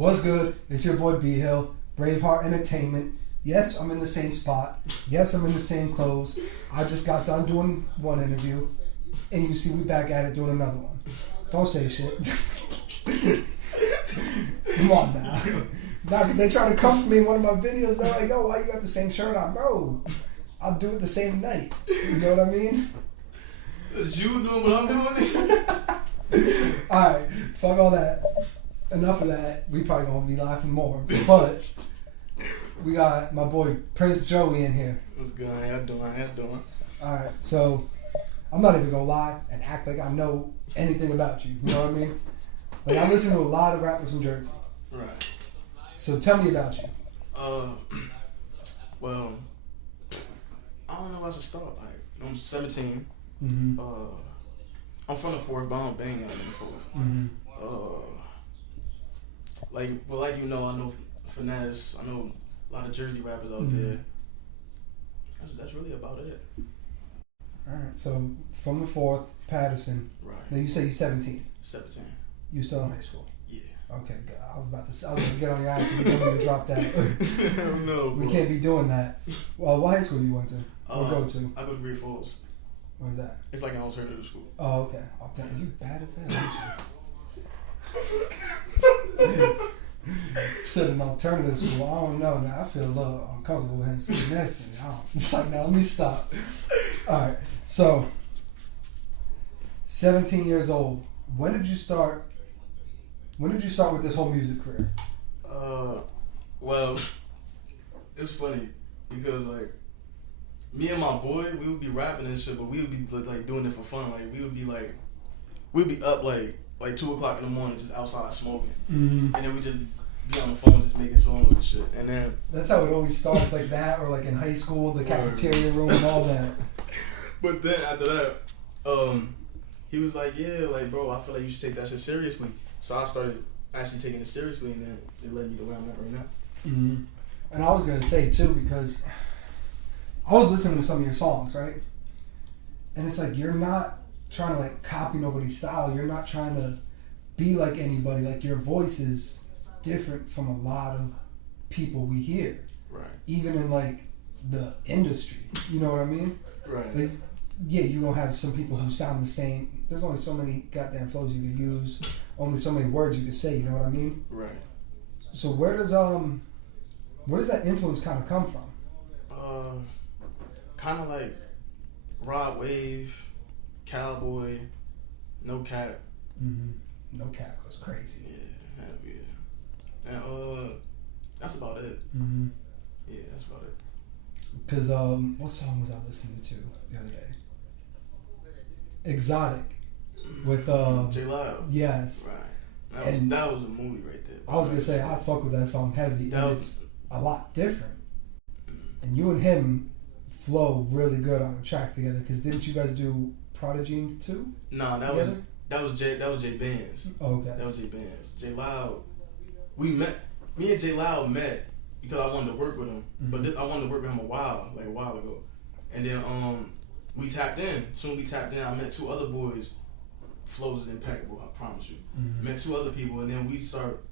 What's good? It's your boy B Hill, Braveheart Entertainment. Yes, I'm in the same spot. Yes, I'm in the same clothes. I just got done doing one interview, and you see we back at it doing another one. Don't say shit. Come on now. Nah, because they try to come for me in one of my videos. They're like, yo, why you got the same shirt on? Bro, I'll do it the same night. You know what I mean? It's you doing what I'm doing? Alright, fuck all that. Enough of that. We probably gonna be laughing more. But we got my boy PrinceJoeeyy in here. What's good? How y'all doing? Alright, so I'm not even gonna lie and act like I know anything about you. You know what I mean? Like, I listen to a lot of rappers from Jersey. Right. So tell me about you. Well, I don't know where to start. Like, I'm 17. Mm-hmm. I'm from the 4th, but I don't bang out in the 4th. Mm-hmm. Like you know, I know Finesse. I know a lot of Jersey rappers out Mm-hmm. there. That's really about it. Alright, so from the 4th, Patterson. Right. Now you say you're 17. 17. You still in high school? Yeah. Okay, good. I was about to get on your ass and you drop that. No, We can't be doing that. Well, what high school you went to? Or go to? I go to Great Falls. Where's that? It's like an alternative school. Oh, okay. Oh, damn, you bad as hell, aren't you? Said an alternative school. I don't know. Now I feel a little uncomfortable with him sitting next to me. It's like, now let me stop. All right. So, 17 years old. When did you start with this whole music career? Well, it's funny because like me and my boy, we would be rapping and shit, but we would be like doing it for fun. Like we'd be up like 2:00 in the morning, just outside smoking, and then we just be on the phone just making songs and shit. And then that's how it always starts, like that, or like in high school, the cafeteria room and all that. But then after that, he was like, yeah, like bro, I feel like you should take that shit seriously. So I started actually taking it seriously, and then it led me to where I'm at right now. Mm-hmm. And I was gonna say too, because I was listening to some of your songs, right? And it's like you're not trying to like copy nobody's style. You're not trying to be like anybody. Like, your voice is different from a lot of people we hear. Right. Even in like the industry. You know what I mean? Right. Like, yeah, you gonna have some people who sound the same. There's only so many goddamn flows you can use. Only so many words you can say. You know what I mean? Right. So where does that influence kind of come from? Kind of like Rod Wave, Cowboy, No Cap. Mm-hmm. No Cap goes crazy. Yeah, and that's about it. Mm-hmm. Yeah, that's about it. Cause what song was I listening to the other day? Exotic with J Loud. Yes. Right. That was a movie right there. I was gonna say I fuck with that song heavy, and it's a lot different. And you and him flow really good on a track together. Cause didn't you guys do Prodigy too? No, that was J Bands. Oh, okay. That was J Bands. J Loud. Me and J Loud met because I wanted to work with him, but I wanted to work with him a while ago, and then we tapped in. Soon we tapped in. I met 2 other boys. Flows is impeccable, I promise you. Mm-hmm. Met 2 other people, and then we start.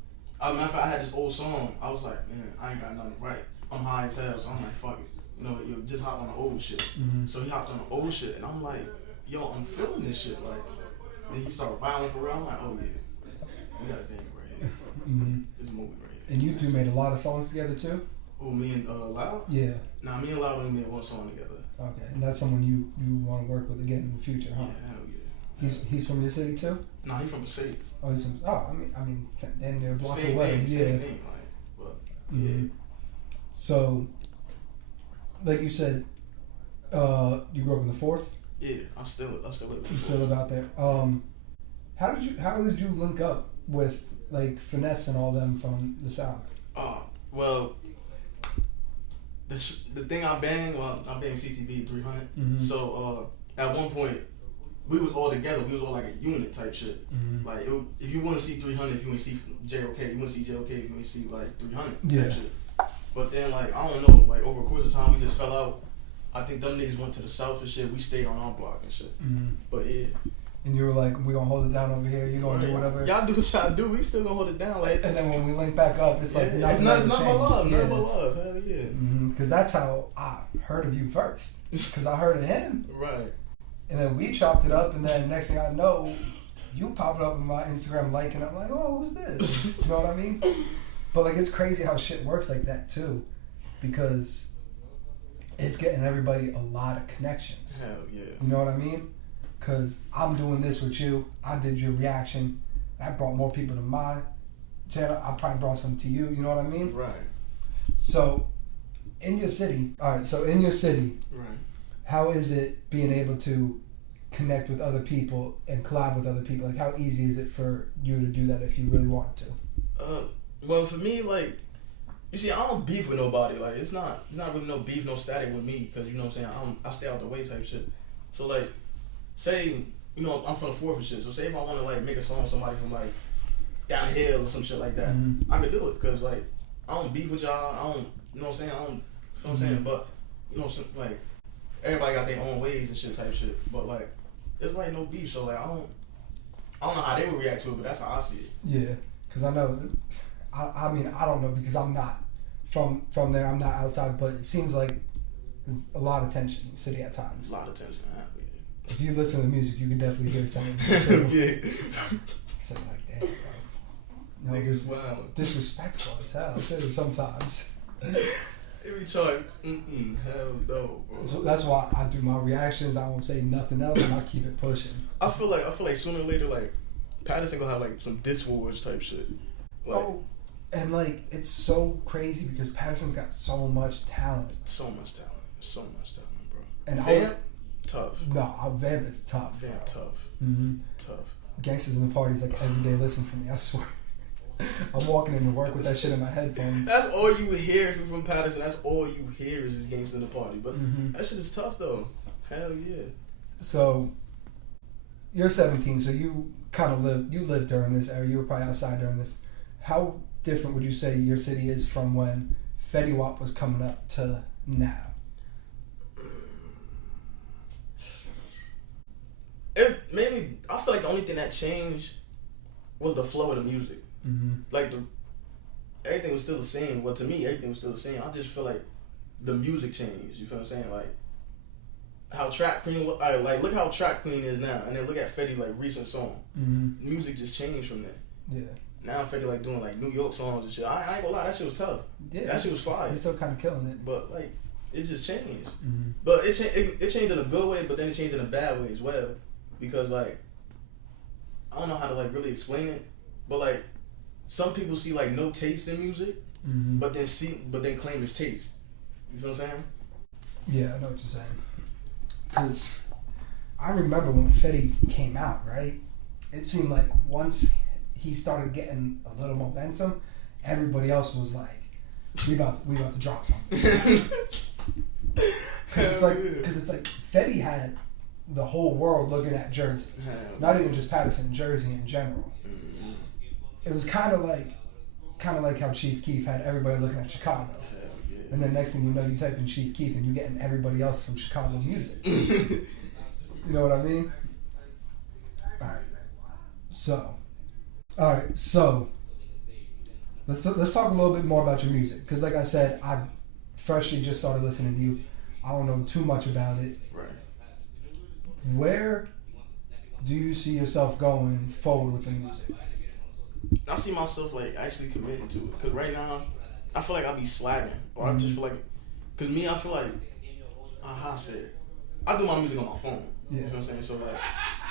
Matter of fact, I had this old song. I was like, man, I ain't got nothing right. I'm high as hell, so I'm like, fuck it. You know, just hop on the old shit. Mm-hmm. So he hopped on the old shit, and I'm like, yo, I'm feeling this shit. Like, then he started wilding for real. I'm like, oh yeah, we got a thing right here. Mm-hmm. This movie right here. And you two made a lot of songs together too? Oh, me and Loud? Yeah. Nah, me and Loud only made one song together. Okay, and that's someone you want to work with again in the future, huh? Yeah, hell yeah. He's from your city too? Nah, he's from Passaic. Oh, he's from. Oh, I mean, damn near a block Same away. name, Yeah. same name, like, but Mm-hmm. yeah. So, like you said, you grew up in the 4th. Yeah, I still live in the You still live out there. How did you link up with like Finesse and all them from the South? Well, the thing I banged CTB 300. Mm-hmm. So at one point we was all together. We was all like a unit type shit. Mm-hmm. Like if you want to see 300, if you want to see JOK, you want to see JOK, if you want to see like 300 Yeah. type shit. But then like I don't know, like over the course of time we just fell out. I think them niggas went to the South and shit. We stayed on our block and shit. Mm-hmm. But yeah. and you were like, "We gonna hold it down over here. You gonna do whatever." Y'all do what y'all do. We still gonna hold it down. Like, and then when we link back up, it's like it's not but love. Nothing but love. Hell yeah. Because that's how I heard of you first. Because I heard of him. Right. And then we chopped it up, and then next thing I know, you popped up on my Instagram liking. I'm like, "Oh, who's this?" You know what I mean? But like, it's crazy how shit works like that too, because it's getting everybody a lot of connections. Hell yeah. You know what I mean? Because I'm doing this with you. I did your reaction. That brought more people to my channel. I probably brought some to you. You know what I mean? Right. So, in your city, right, right. How is it being able to connect with other people and collab with other people? Like, how easy is it for you to do that if you really wanted to? Well, for me, like, you see, I don't beef with nobody. Like, it's not really no beef, no static with me, because, you know what I'm saying, I stay out the way type shit. So, like, say, you know, I'm from the 4th and shit, so say if I want to, like, make a song with somebody from, like, down hill or some shit like that, I could do it, because, like, I don't beef with y'all, I don't, you know what I'm saying, I don't, you know what I'm saying, but, you know, like, everybody got their own ways and shit type shit, but, like, it's, like, no beef, so, like, I don't know how they would react to it, but that's how I see it. Yeah, because I know, I mean, I don't know, because I'm not from there, I'm not outside, but it seems like there's a lot of tension in the city at times. A lot of tension. If you listen to the music, you can definitely hear something too. Yeah. Something like that, bro. No, disrespectful as hell too sometimes. It be charged. Hell no, bro. So that's why I do my reactions. I don't say nothing else, and I keep it pushing. I feel like sooner or later, like, Patterson gonna have like some diss wars type shit. Like, and like, it's so crazy because Patterson's got so much talent. So much talent, bro. And Vamp, tough. No, Vamp is tough. Vamp, tough. Tough. Gangsters in the parties like every day. Listen for me, I swear. I'm walking into work with that shit in my headphones. That's all you hear if you're from Patterson. That's all you hear is Gangsta in the Party. But that shit is tough though. Hell yeah. So you're 17, so you kind of lived during this era. You were probably outside during this. How different would you say your city is from when Fetty Wap was coming up to now? I feel like the only thing that changed was the flow of the music. Like everything was still the same. Well, to me, everything was still the same. I just feel like the music changed. You feel what I'm saying? Like how Trap Queen, like look how Trap Queen is now, and then look at Fetty like recent song. Music just changed from there. Yeah. Now Fetty like doing like New York songs and shit. I ain't gonna lie, that shit was tough. Yeah, that shit was fire. He's still kind of killing it. But like it just changed. But it changed in a good way, but then it changed in a bad way as well. Because like I don't know how to like really explain it, but like some people see like no taste in music, but then claim it's taste. You feel what I'm saying? Yeah, I know what you're saying. Because I remember when Fetty came out, right? It seemed like once he started getting a little momentum, everybody else was like, "We about to drop something." Because it's like Fetty had the whole world looking at Jersey, not even just Patterson, Jersey in general. It was kind of like how Chief Keef had everybody looking at Chicago. And then next thing you know, you type in Chief Keef and you're getting everybody else from Chicago music. You know what I mean? All right. So let's talk a little bit more about your music, because like I said, I freshly just started listening to you. I don't know too much about it. Right. Where do you see yourself going forward with the music? I see myself like actually committing to it, because right now I feel like I be slacking, or I just feel like, because me, I feel like, how I said, I do my music on my phone. You know what I'm saying? So like,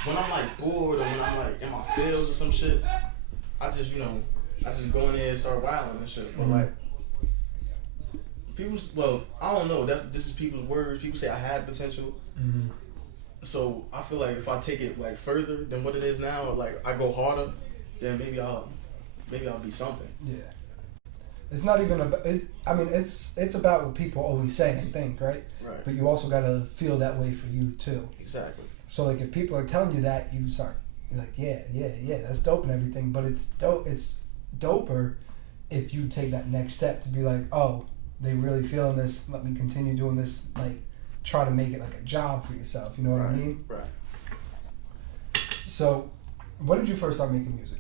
when I'm like bored or when I'm like in my feels or some shit, I just go in there and start wilding and shit. But like, I don't know. This is people's words. People say I had potential. So I feel like if I take it like further than what it is now, or like I go harder, then maybe I'll be something. Yeah. It's not even about. It's about what people always say and think, right? Right. But you also gotta feel that way for you too. Exactly. So like, if people are telling you that, you start like, yeah, that's dope and everything. But it's dope. It's doper if you take that next step to be like, oh, they really feeling this. Let me continue doing this. Like, try to make it like a job for yourself. You know what I mean? Right. So, when did you first start making music?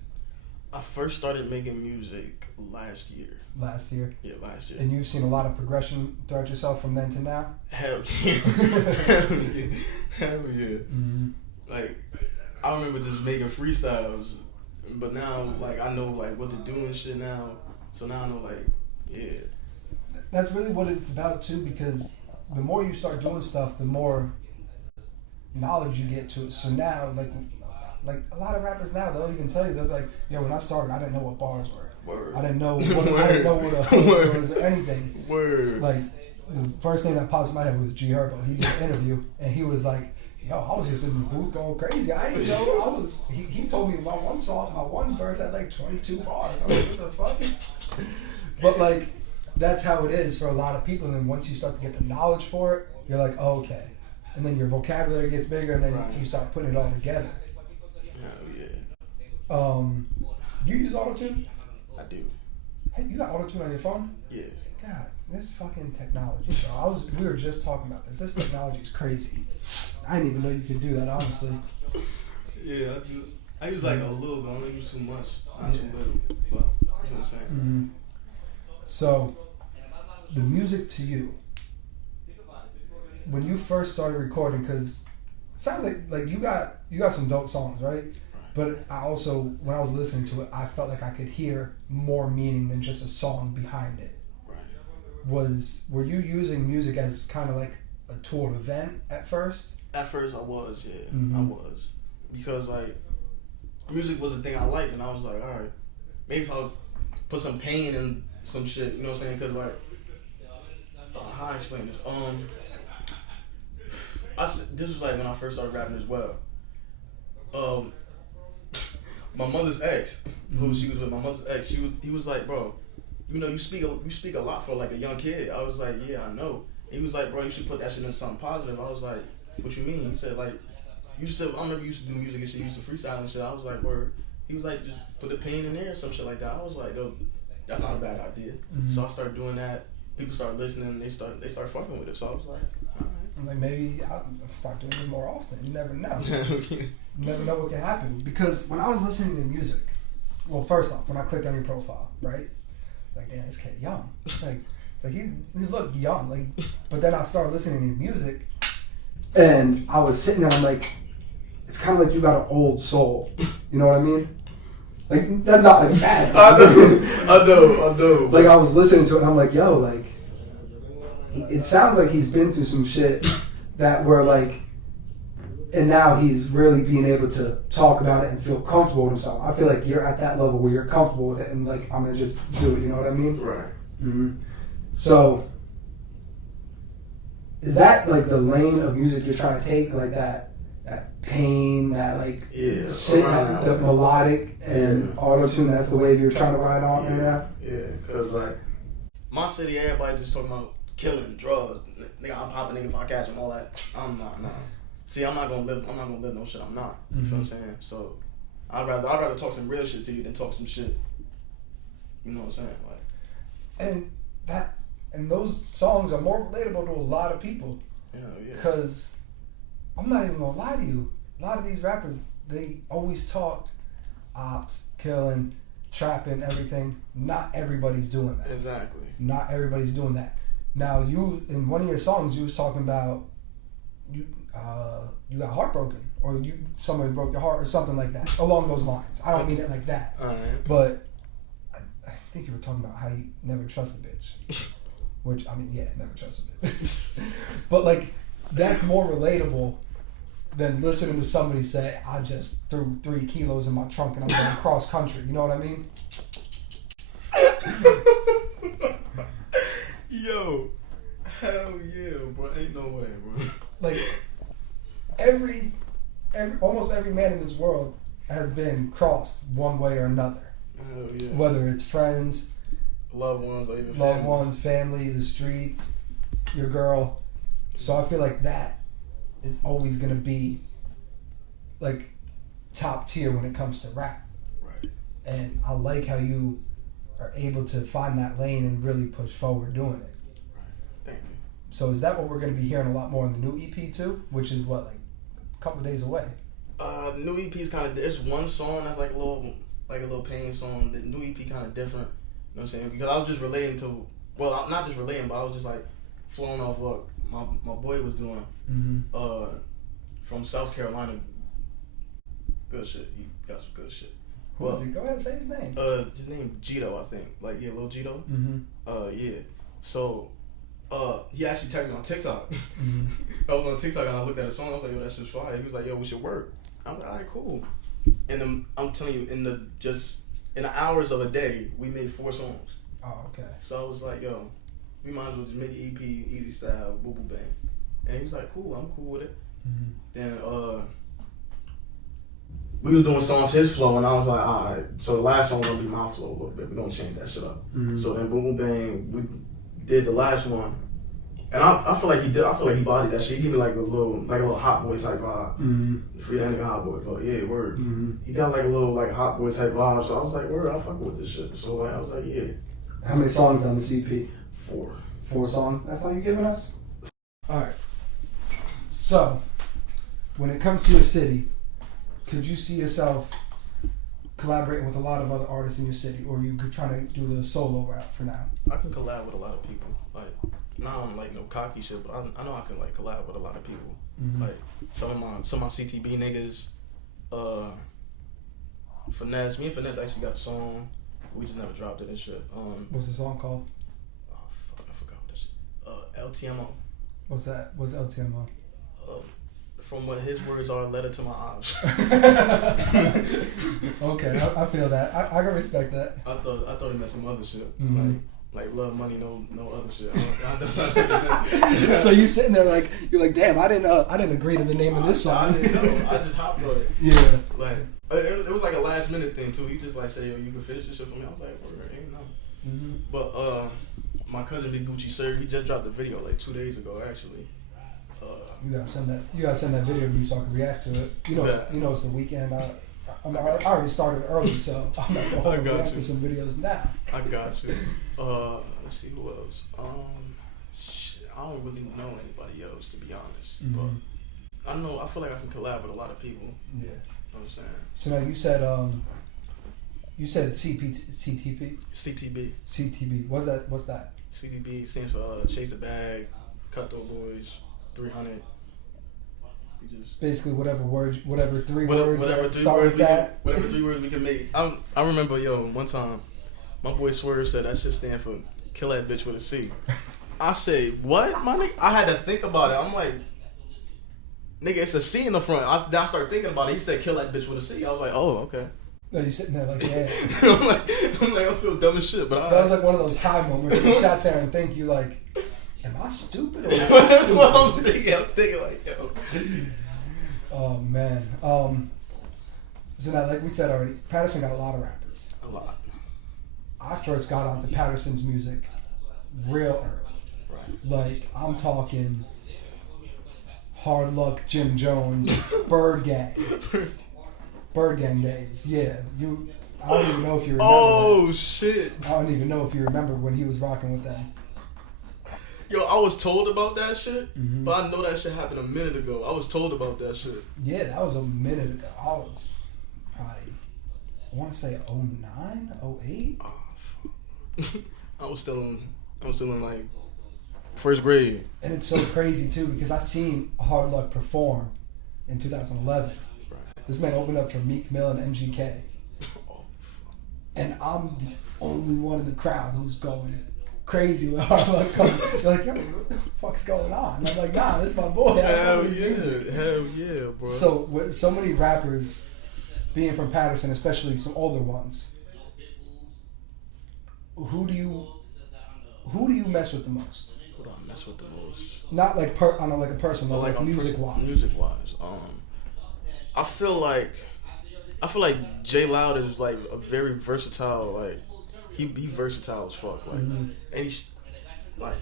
I first started making music last year. Last year? Yeah, last year. And you've seen a lot of progression throughout yourself from then to now? Hell yeah. Hell yeah. Hell yeah. Mm-hmm. Like, I remember just making freestyles, but now, like, I know, like, what to do and shit now. So now I know, like, yeah. That's really what it's about, too, because the more you start doing stuff, the more knowledge you get to it. So now, like a lot of rappers now, they'll even tell you, they'll be like, yo, when I started, I didn't know what bars were. Word. I didn't know what a hook was or anything. Word. Like, the first thing that popped in my head was G Herbo. He did an interview, and he was like, yo, I was just in the booth going crazy. I didn't know. He told me my one verse had like 22 bars. I was like, what the fuck? But, like, that's how it is for a lot of people. And then once you start to get the knowledge for it, you're like, oh, okay. And then your vocabulary gets bigger, and then you start putting it all together. Oh, yeah. You use autotune? I do. Hey, you got autotune on your phone? Yeah. God, this fucking technology, bro. We were just talking about this. This technology is crazy. I didn't even know you could do that, honestly. Yeah, I use like a little bit. I don't use too much. Not too little. But you know what I'm saying? Mm-hmm. So, the music to you, when you first started recording, because it sounds like you got some dope songs, right? But I also, when I was listening to it, I felt like I could hear more meaning than just a song behind it. Right. Were you using music as kind of like a tool to vent at first? At first I was, yeah. Mm-hmm. I was. Because, like, music was a thing I liked, and I was like, alright, maybe if I put some pain in some shit, you know what I'm saying? Because, like, how I explain this? This was like when I first started rapping as well. My mother's ex, who she was with, my mother's ex, he was like, bro, you know, you speak a lot for like a young kid. I was like, yeah, I know. He was like, bro, you should put that shit into something positive. I was like, what you mean? He said, like, I remember you used to do music and shit, you used to freestyle and shit. I was like, word. He was like, just put the pain in there or some shit like that. I was like, yo, that's not a bad idea. Mm-hmm. So I started doing that. People started listening and they start fucking with it. So I was like, all right. I'm like, maybe I'll start doing this more often. You never know. You never know what can happen. Because when I was listening to music, well, first off, when I clicked on your profile, right? Like, damn, this kid young. It's like he looked young. Like, but then I started listening to music, and I was sitting there. I'm like, it's kind of like you got an old soul. You know what I mean? Like, that's not like bad. I know. Like, I was listening to it, and I'm like, yo, like, it sounds like he's been through some shit that were like, and now he's really being able to talk about it and feel comfortable with himself. I feel like you're at that level where you're comfortable with it and like, I'm gonna just do it, you know what I mean? Right. Mm-hmm. So, is that like the lane of music you're trying to take, like that pain, that like the melodic and auto-tune, that's the wave you're trying to ride on right now? Yeah, because like, my city, everybody just talking about killing, drugs, nigga, I'll pop a nigga if I catch him, all that. I'm not, nah. See, I'm not gonna live no shit I'm not. You feel what I'm saying? So, I'd rather talk some real shit to you than talk some shit. You know what I'm saying? Like, and those songs are more relatable to a lot of people. Yeah. Because I'm not even gonna lie to you. A lot of these rappers, they always talk ops, killing, trapping, everything. Not everybody's doing that. Exactly. Not everybody's doing that. Now, you, in one of your songs, you was talking about you got heartbroken, or somebody broke your heart, or something like that, along those lines. I don't mean it like that, but I think you were talking about how you never trust a bitch. Which, I mean, yeah, never trust a bitch. But like, that's more relatable than listening to somebody say, "I just threw 3 kilos in my trunk and I'm going cross country." You know what I mean? Yo, hell yeah, bro. Ain't no way, bro. Like, almost every man in this world has been crossed one way or another. Hell yeah. Whether it's friends, loved ones, or even family, the streets, your girl. So I feel like that is always gonna be like top tier when it comes to rap. Right. And I like how you are able to find that lane and really push forward doing it. Right. Thank you. So is that what we're going to be hearing a lot more in the new EP too? Which is what, like a couple of days away? New EP is kind of. There's one song that's like a little pain song. The new EP kind of different. You know what I'm saying? Because I was just relating to. Well, I'm not just relating, but I was just like flowing off what my boy was doing. From South Carolina. Good shit. He got some good shit. Who is he? Go ahead and say his name. His name Gito, I think. Like, yeah, Lil Gito. Yeah. So, he actually tagged me on TikTok. I was on TikTok and I looked at his song. I was like, yo, that shit's fire. He was like, yo, we should work. I was like, all right, cool. And I'm telling you, in the hours of a day, we made 4 songs. Oh, okay. So I was like, yo, we might as well just make an EP, easy style, boo boo bang. And he was like, cool, I'm cool with it. Then we was doing songs his flow, and I was like, all right. So the last song gonna be my flow a little bit. We're gonna change that shit up. So then boom boom bang, we did the last one, and I feel like he did. I feel like he bodied that shit. He gave me like a little hot boy type vibe. Free that nigga hot boy, but yeah, word. He got like a little like hot boy type vibe. So I was like, word, I fuck with this shit. So like, I was like, yeah. How many songs on the CP? 4. 4 songs. That's all you giving us? All right. So, when it comes to your city, could you see yourself collaborating with a lot of other artists in your city, or you could try to do the solo route for now? I can collab with a lot of people. Like, not on like no cocky shit, but I know I can like collab with a lot of people. Like some of my CTB niggas, Finesse. Me and Finesse actually got a song. We just never dropped it and shit. What's the song called? Oh fuck, I forgot what that shit. LTMO. What's that? What's LTMO? From what his words are, letter to my ops. Okay, I feel that. I can respect that. I thought he meant some other shit. Like love, money, no other shit. So you sitting there like you're like, damn, I didn't agree to the name of this song. I didn't know. I just hopped on it. Yeah. Like it was like a last minute thing too. He just like said, yo, you can finish this shit for me. I was like, word, ain't nothing. But my cousin Big Gucci Sir, he just dropped a video like 2 days ago actually. You gotta send that video to me so I can react to it. You know it's the weekend. I already started early, so I'm not gonna hold and react to some videos now. I got you. Let's see who else. Shit, I don't really know anybody else to be honest, but I feel like I can collab with a lot of people. Yeah. You know what I'm saying? So now you said CTP? CTB. What's that? CTB stands for Chase the Bag, Cutthroat Boys, 300. Basically, whatever 3 words start with that. Whatever 3 words we can make. I remember, one time, my boy Swerve said that shit stand for kill that bitch with a C. I said, what, my nigga? I had to think about it. I'm like, nigga, it's a C in the front. I started thinking about it. He said kill that bitch with a C. I was like, oh, okay. No, you're sitting there like, yeah. I'm like, I feel dumb as shit. But that was like one of those high moments where you sat there and think, you like, am I stupid or is I stupid? Well, I'm thinking like, yo. Oh, man. So now, like we said already, Patterson got a lot of rappers. A lot. I first got onto Patterson's music real early. Right. Like, I'm talking Hard Luck, Jim Jones, Bird Gang days. Yeah. I don't even know if you remember Oh, that. shit. I don't even know if you remember when he was rocking with them. Yo, I was told about that shit, but I know that shit happened a minute ago. I was told about that shit. Yeah, that was a minute ago. I was probably, I want to say 09, 08? Oh, fuck. I was still in like first grade. And it's so crazy too because I seen Hard Luck perform in 2011. Right. This man opened up for Meek Mill and MGK. Oh, and I'm the only one in the crowd who's going crazy with Hard Luck coming. They're like, yo, what the fuck's going on? And I'm like, nah, that's my boy. Hell yeah, bro. So with so many rappers being from Patterson, especially some older ones, who do you mess with the most? Who do I mess with the most? Not like on a person, but like music wise. Music wise, I feel like J Loud is like a very versatile, like he versatile as fuck, like, and he's like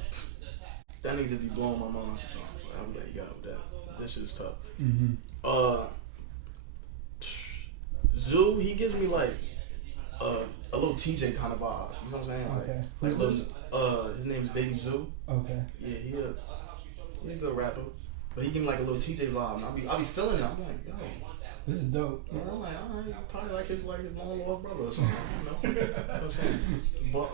that nigga just be blowing my mind sometimes. Like, I'm like, yo, that shit is tough. Zoo, he gives me like a little TJ kind of vibe. You know what I'm saying? Okay. Like his name is Baby Zoo. Okay. Yeah, he a good rapper, but he give me like a little TJ vibe. And I be feeling it. I'm like, yo, This is dope. And I'm like, alright, probably like his long lost brother or something. I don't know. That's what I'm saying. But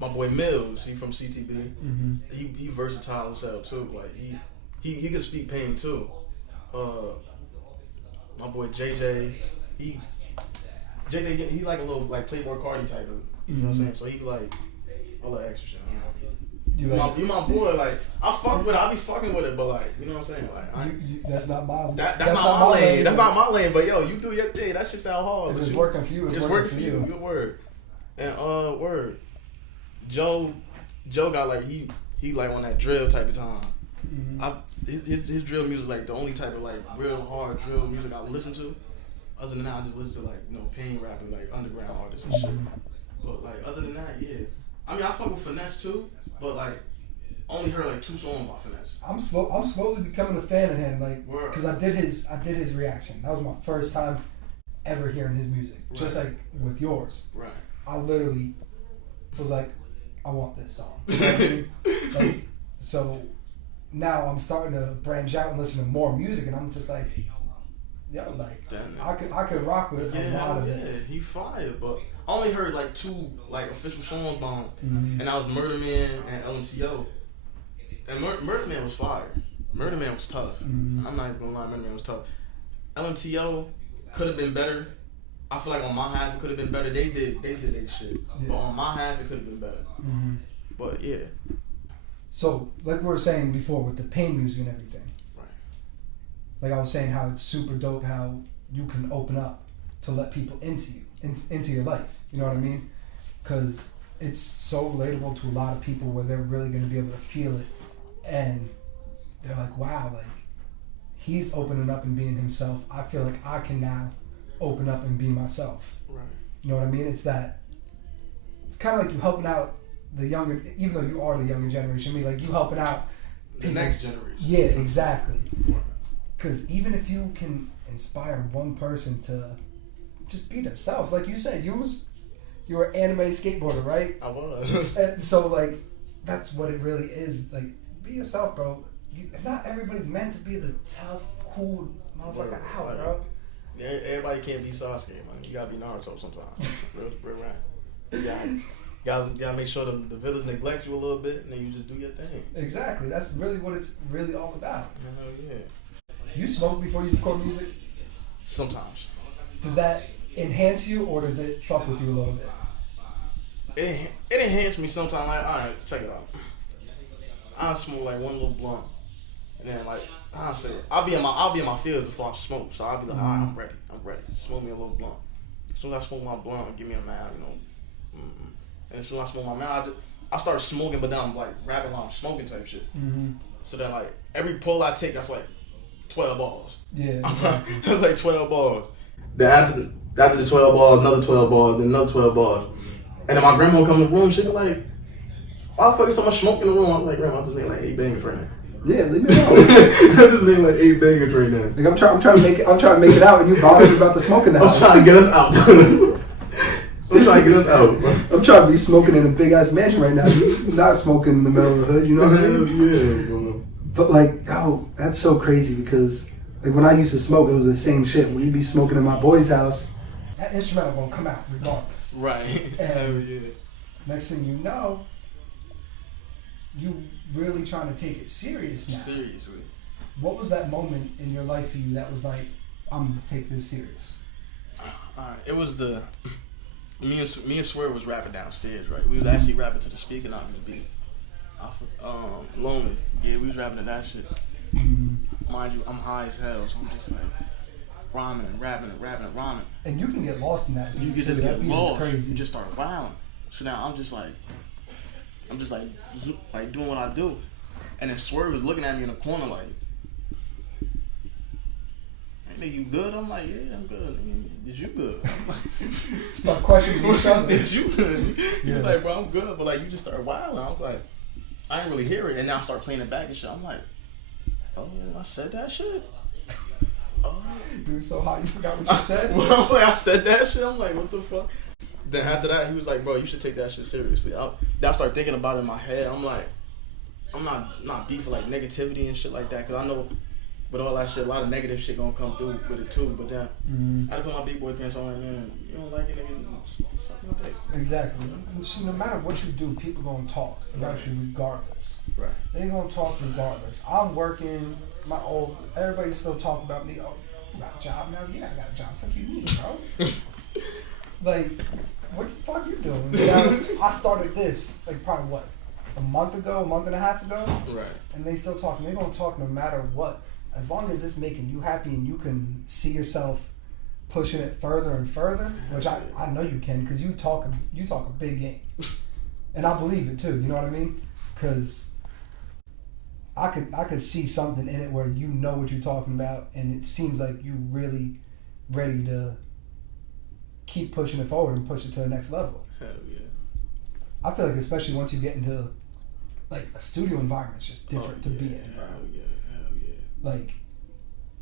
my boy Mills, he from CTB. Mm-hmm. He versatile as hell too. Like he can speak pain too. My boy JJ, he like a little like Playboy Cardi type of. You know what I'm saying? So he like all that extra shit. You my boy, like I fuck with it, I be fucking with it, but like you know what I'm saying, like that's not my that's not my lane. That's not my lane. But yo, you do your thing. That shit sound hard. If it's working for you, it's working for you. Good word. And word. Joe got like he like on that drill type of time. Mm-hmm. His drill music like the only type of like real hard drill music I listen to. Other than that, I just listen to like pain rapping, like underground artists and shit. But like other than that, yeah. I mean, I fuck with Finesse too, but like only heard like 2 songs by Finesse. I'm slowly becoming a fan of him, like because I did his reaction. That was my first time ever hearing his music, just like with yours. Right. I literally was like, I want this song. You know what I mean? Like, so now I'm starting to branch out and listen to more music, and I'm just like, yo, like I could rock with a lot of this. He fired, but I only heard like 2 like official songs by him, and that was Murder Man and LMTO. And Murder Man was fire. Murder Man was tough. I'm not even gonna lie, Murder Man was tough. LMTO could have been better. I feel like on my half it could have been better. They did their shit, but on my half it could have been better. But yeah. So like we were saying before with the pain music and everything. Right. Like I was saying, how it's super dope how you can open up to let people into you, into your life. You know what I mean? Because it's so relatable to a lot of people where they're really going to be able to feel it, and they're like, wow, like he's opening up and being himself. I feel like I can now open up and be myself. Right. You know what I mean? It's kind of like you helping out the younger, even though you are the younger generation. I mean, like you helping out people. The next generation. Yeah, exactly. Because even if you can inspire one person to just be themselves, like you said, you were an anime skateboarder, right? I was. And so like that's what it really is. Like be yourself, bro. Not everybody's meant to be the tough, cool motherfucker out, bro. Yeah, everybody can't be Sasuke, man. You gotta be Naruto sometimes. real right. You gotta make sure the village neglects you a little bit, and then you just do your thing. Exactly. That's really what it's really all about. Hell yeah. You smoke before you record music? Sometimes. Does that enhance you, or does it fuck with you a little bit? It enhances me sometimes. Like, all right, check it out. I smoke like one little blunt, and then like I'll be in my field before I smoke. So I'll be like, all right, I'm ready. Smoke me a little blunt. As soon as I smoke my blunt, give me a mouth, you know. And as soon as I smoke my mouth, I start smoking, but then I'm like rapping while I'm smoking type shit. So then like every pull I take, that's like 12 balls. Yeah, exactly. That's like 12 balls. Then after the 12 balls, another 12 balls, then another 12 balls. And then my grandma will come in the room, she be like, why the fuck is so much smoke in the room? I'm like, grandma, I just made like 8 bangers right now. Yeah, leave me alone. I just made like 8 bangers right now. Like I'm trying to make it out, and you bothering about the smoke in the house. I'm trying to get us out. I'm trying to get us out, bro. I'm trying to be smoking in a big ass mansion right now. You're not smoking in the middle of the hood, you know what I mean? Yeah, bro. But like, yo, that's so crazy because like when I used to smoke, it was the same shit. We'd be smoking in my boy's house. That instrumental gonna come out regardless. Right. And next thing you know, you really trying to take it serious now. Seriously. What was that moment in your life for you that was like, I'm gonna take this serious? It was me and Swear was rapping downstairs, right? We was actually rapping to the speaker, not to the beat. Lonely. Yeah, we was rapping to that shit. Mind you, I'm high as hell, so I'm just like rhyming and rapping. And you can get lost in that beat. You can just get lost. Crazy. You just start wilding. So now I'm just like doing what I do. And then Swerve was looking at me in the corner like, hey, nigga, you good? I'm like, yeah, I'm good. Did you good? I'm like, start questioning each other. Did you good? He's like, bro, I'm good. But like, you just start wilding. I was like, I didn't really hear it. And now I start playing it back and shit. I'm like, oh, I said that shit? Oh. Dude, so how you forgot what you said? Well, like, I said that shit. I'm like, what the fuck? Then after that, he was like, bro, you should take that shit seriously. Then I started thinking about it in my head. I'm like, I'm not beefing like negativity and shit like that. Because I know But all that shit, a lot of negative shit gonna come through with it too. But then I had to put my big boy pants on. Like, man, you don't like it, nigga, suck my dick. Exactly. See, no matter what you do, people gonna talk about you regardless. Right. They gonna talk regardless. I'm working. Everybody still talk about me. Oh, you got a job now? Yeah, I got a job. Fuck you mean, bro? Like, what the fuck you doing? I started this like probably a month and a half ago. Right. And they still talking. They're gonna talk no matter what. As long as it's making you happy and you can see yourself pushing it further and further, which I know you can, because you talk a big game, and I believe it too. You know what I mean? Because I could see something in it where you know what you're talking about, and it seems like you really ready to keep pushing it forward and push it to the next level. Hell yeah. I feel like especially once you get into like a studio environment, it's just different to be in. Bro. Hell yeah. Like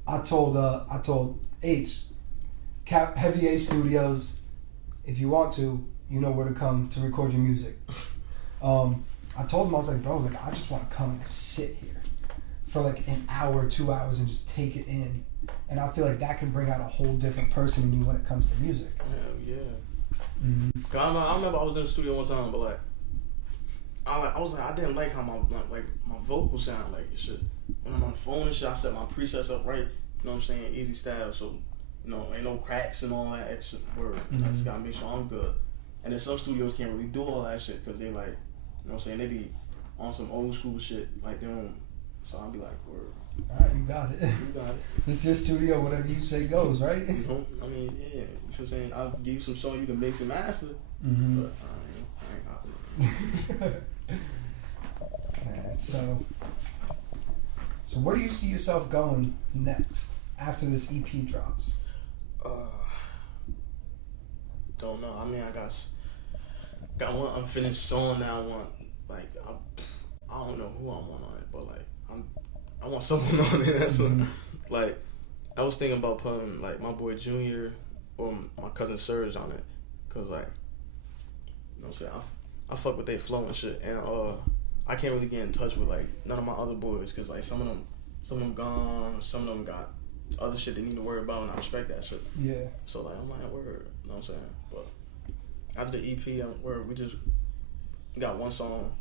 I told H, Heavy A Studios, if you want to, you know where to come to record your music. I told him, I was like, bro, like I just want to come and sit here for like an hour, 2 hours and just take it in. And I feel like that can bring out a whole different person in you when it comes to music. Hell yeah. Mm-hmm. I remember I was in the studio one time, but I didn't like how my vocals sound like and shit. When I'm on the phone and shit, I set my presets up right. You know what I'm saying? Easy style, so you know, ain't no cracks and all that extra word. Mm-hmm. I just gotta make sure I'm good. And then some studios can't really do all that shit because they like, you know what I'm saying? They be on some old school shit like them. So I'll be like, word. Alright, you got it. You got it. This is your studio, whatever you say goes, right? You know, I mean, yeah. You know what I'm saying? I'll give you some song you can mix and master. Mm-hmm. But I ain't got it. Man, so where do you see yourself going next after this EP drops? Don't know. I mean, I got one unfinished song now. I don't know who I want on it, but like I want someone on it. That's like I was thinking about putting like my boy Junior or my cousin Serge on it, cause like you know what I'm saying, I fuck with they flow and shit, and I can't really get in touch with like none of my other boys, cause like some of them gone, some of them got other shit they need to worry about, and I respect that shit. Yeah. So like I'm like, word, you know what I'm saying? But after the EP, we just got one song.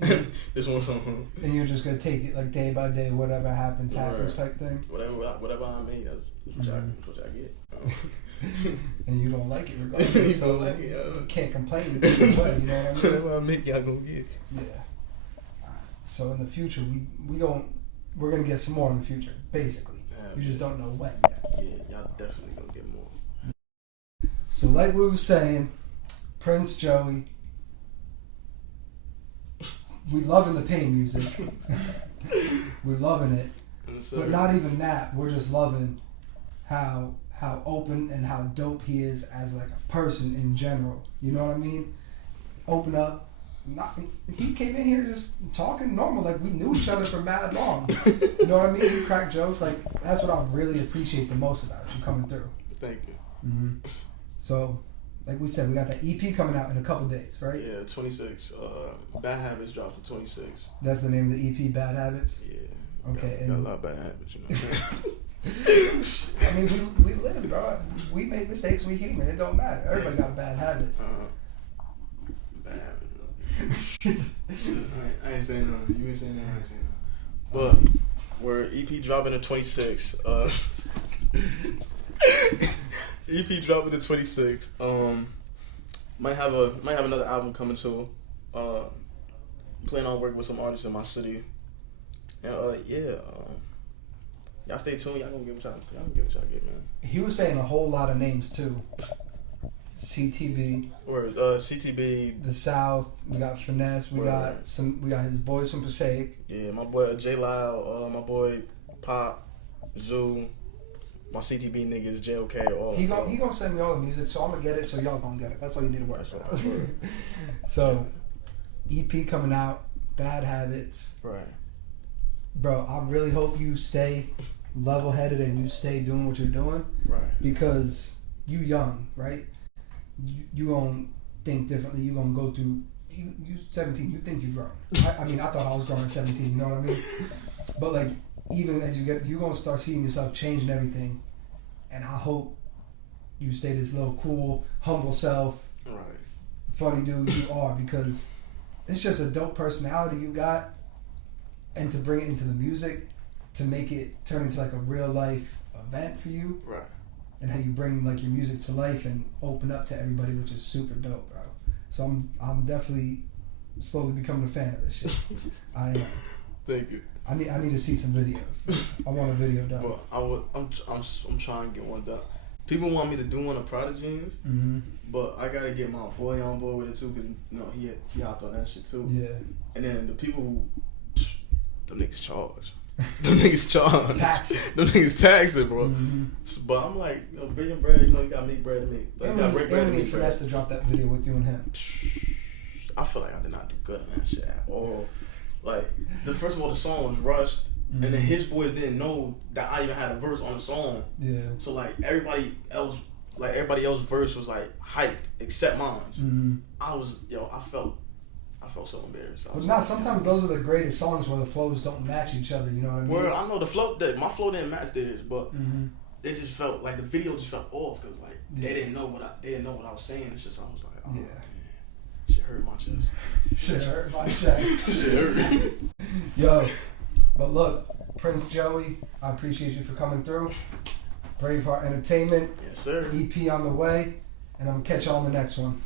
This one song. And you're just gonna take it like day by day, whatever happens type thing. Whatever I made, that's what I get. And you don't like it regardless. So like it, you can't complain. Way, you know what I mean? Whatever I make, y'all gonna get. Yeah. So in the future, we're gonna get some more in the future, basically. You just don't know when yet. Yeah, y'all definitely gonna get more. So like we were saying, PrinceJoeeyy, we loving the pain music. We're loving it. But not even that. We're just loving how open and how dope he is as like a person in general. You know what I mean? Open up. He came in here just talking normal, like we knew each other for mad long. You know what I mean? We crack jokes. Like that's what I really appreciate the most about you coming through. Thank you. Mm-hmm. So, like we said, we got that EP coming out in a couple days, right? Yeah, 26. Bad Habits drops at 26. That's the name of the EP, Bad Habits? Yeah. Okay. Got a lot of bad habits, you know. I mean, we live, bro. We make mistakes. We human. It don't matter. Everybody got a bad habit. Bad habit. I ain't saying nothing. You ain't saying nothing. I ain't saying nothing. But we're EP dropping at 26. EP dropping at 26. Might have another album coming too. Planning on working with some artists in my city. And y'all stay tuned. Y'all gonna get what y'all get, man. He was saying a whole lot of names too. CTB. Or CTB. The South. We got Finesse. We got his boys from Passaic. Yeah, my boy J Lyle. My boy Pop, Zoo. My CTB niggas, JOK. He gonna send me all the music, so I'm gonna get it. So y'all gonna get it. That's all you need to worry about. So, EP coming out. Bad Habits. Right. Bro, I really hope you stay level-headed and you stay doing what you're doing. Right. Because you young, right? You gonna think differently. You gonna go through. You 17. You think you grown. I mean, I thought I was growing at 17. You know what I mean? But like, even as you're gonna start seeing yourself changing everything, and I hope you stay this little cool, humble self, right, funny dude you are, because it's just a dope personality you got, and to bring it into the music, to make it turn into like a real life event for you, right, and how you bring like your music to life and open up to everybody, which is super dope, bro. So I'm definitely slowly becoming a fan of this shit. I am. Thank you. I need to see some videos. I want a video done. But I'm trying to get one done. People want me to do one of Prodigy's, but I gotta get my boy on board with it too, because you know he hopped on that shit too. Yeah. And then the people who them niggas charge. Them niggas charge. Taxing. Them niggas taxing, bro. But I'm like, you know, bring bread, you know, you gotta make bread to make. Like, And we need Finesse to drop that video with you and him. I feel like I did not do good on that shit at all. Like, first of all, the song was rushed, and then his boys didn't know that I even had a verse on the song. Yeah. So like everybody else verse was like hyped except mine. I felt so embarrassed. But now sometimes those are the greatest songs where the flows don't match each other. You know what I mean? Well, I know my flow didn't match theirs, but it just felt like the video just felt off because like they didn't know what I was saying. It's just I was like, oh man, shit hurt my chest. Shit hurt my chest. Shit hurt. Yo, but look, PrinceJoeeyy, I appreciate you for coming through. Braveheart Entertainment. Yes, sir. EP on the way, and I'm gonna catch y'all on the next one.